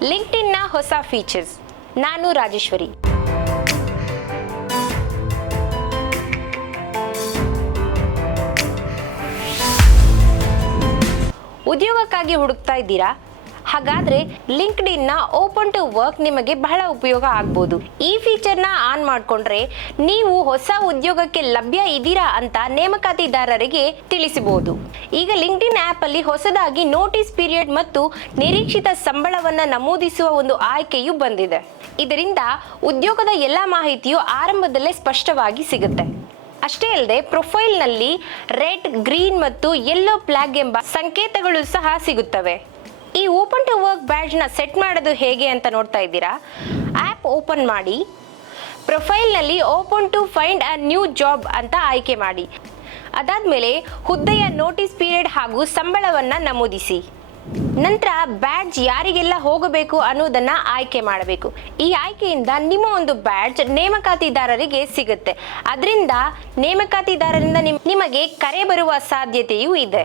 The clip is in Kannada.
ಲಿಂಕ್ಡ್ಇನ್ನ ಹೊಸ ಫೀಚರ್ಸ್. ನಾನು ರಾಜೇಶ್ವರಿ. ಉದ್ಯೋಗಕ್ಕಾಗಿ ಹುಡುಕ್ತಾ ಇದ್ದೀರಾ? ಹಾಗಾದ್ರೆ ಲಿಂಕ್ಡ್ಇನ್ನ ಓಪನ್ ಟು ವರ್ಕ್ ನಿಮಗೆ ಬಹಳ ಉಪಯೋಗ ಆಗ್ಬೋದು. ಈ ಫೀಚರ್ನ ಆನ್ ಮಾಡಿಕೊಂಡ್ರೆ ನೀವು ಹೊಸ ಉದ್ಯೋಗಕ್ಕೆ ಲಭ್ಯ ಇದ್ದೀರಾ ಅಂತ ನೇಮಕಾತಿದಾರರಿಗೆ ತಿಳಿಸಬಹುದು. ಈಗ ಲಿಂಕ್ಡ್ಇನ್ ಆಪ್ ಅಲ್ಲಿ ಹೊಸದಾಗಿ ನೋಟಿಸ್ ಪೀರಿಯಡ್ ಮತ್ತು ನಿರೀಕ್ಷಿತ ಸಂಬಳವನ್ನ ನಮೂದಿಸುವ ಒಂದು ಆಯ್ಕೆಯು ಬಂದಿದೆ. ಇದರಿಂದ ಉದ್ಯೋಗದ ಎಲ್ಲ ಮಾಹಿತಿಯು ಆರಂಭದಲ್ಲೇ ಸ್ಪಷ್ಟವಾಗಿ ಸಿಗುತ್ತೆ. ಅಷ್ಟೇ ಅಲ್ಲದೆ ಪ್ರೊಫೈಲ್ನಲ್ಲಿ ರೆಡ್, ಗ್ರೀನ್ ಮತ್ತು ಯೆಲ್ಲೋ ಫ್ಲಾಗ್ ಎಂಬ ಸಂಕೇತಗಳು ಸಹ ಸಿಗುತ್ತವೆ. ಈ ಓಪನ್ ಟು ವರ್ಕ್ ಬ್ಯಾಡ್ಜ್ನ ಸೆಟ್ ಮಾಡೋದು ಹೇಗೆ ಅಂತ ನೋಡ್ತಾ ಇದ್ದೀರಾ? ಆ್ಯಪ್ ಓಪನ್ ಮಾಡಿ, ಪ್ರೊಫೈಲ್ನಲ್ಲಿ open to find a new job ಅಂತ ಆಯ್ಕೆ ಮಾಡಿ. ಅದಾದಮೇಲೆ ಹುದ್ದೆಯ ನೋಟಿಸ್ ಪೀರಿಯಡ್ ಹಾಗೂ ಸಂಬಳವನ್ನು ನಮೂದಿಸಿ. ನಂತರ ಬ್ಯಾಡ್ಜ್ ಯಾರಿಗೆಲ್ಲ ಹೋಗಬೇಕು ಅನ್ನೋದನ್ನ ಆಯ್ಕೆ ಮಾಡಬೇಕು. ಈ ಆಯ್ಕೆಯಿಂದ ನಿಮ್ಮ ಒಂದು ಬ್ಯಾಡ್ಜ್ ನೇಮಕಾತಿದಾರರಿಗೆ ಸಿಗುತ್ತೆ. ಅದರಿಂದ ನೇಮಕಾತಿದಾರರಿಂದ ನಿಮಗೆ ಕರೆ ಬರುವ ಸಾಧ್ಯತೆಯೂ ಇದೆ.